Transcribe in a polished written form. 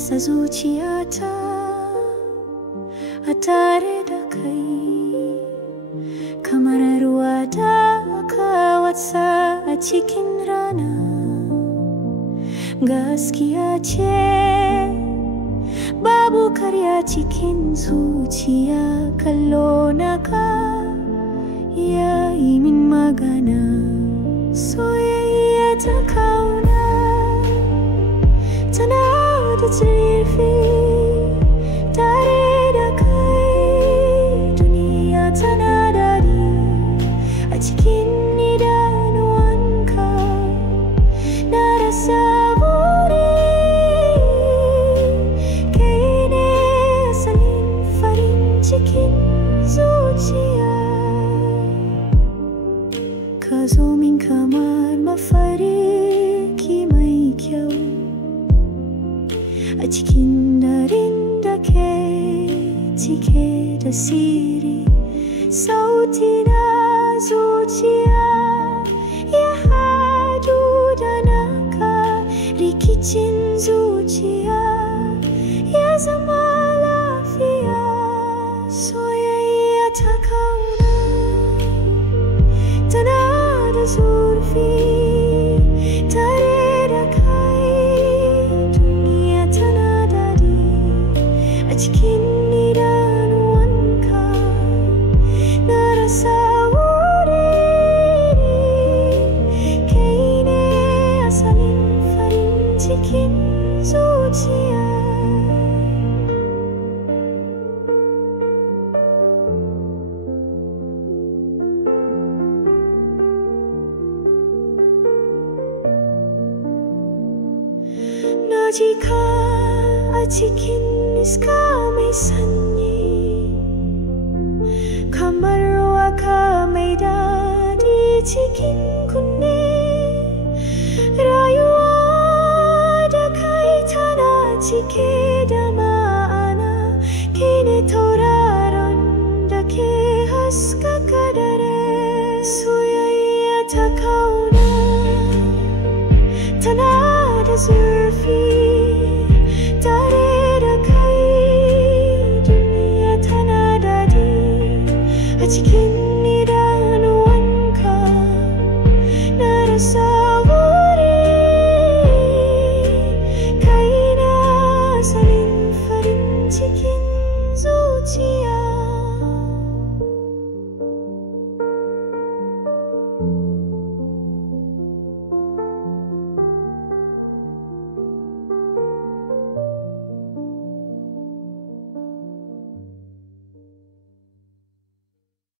sa zuciyata a tare da kai, kamar ruwa da aka watsa a cikin rana. Gaskiya ce babu karya cikin zuciya, kallo na ka ya yi min magana. Soyayya ta kauna tana da zurfi, tare da kai duniya tana daɗi. A cikin idanuwanka na rasa wuri, kai ne asalin farin cikin zuciya. Ka zo min kamar mafarki mai kyau a cikin daren da ke cike da sirri. Sauti na zuciya ya haɗu da naka, rikicin zuciya ya zama lafiya. Soyayya ta kauna tana da zurfi, tare da kai duniya tana daɗi. A cikin idanuwanka na rasa wuri, kai ne asalin farin cikin zuciya. Na ji ka a cikin iska mai sanyi, kamar waka mai daɗi cikin kunne. Rayuwa da kai tana cike da ma'ana, kai ne tauraron da ke haskaka dare. Soyayya ta kauna tana da zurfi, tare da kai duniya tana daɗi. A cikin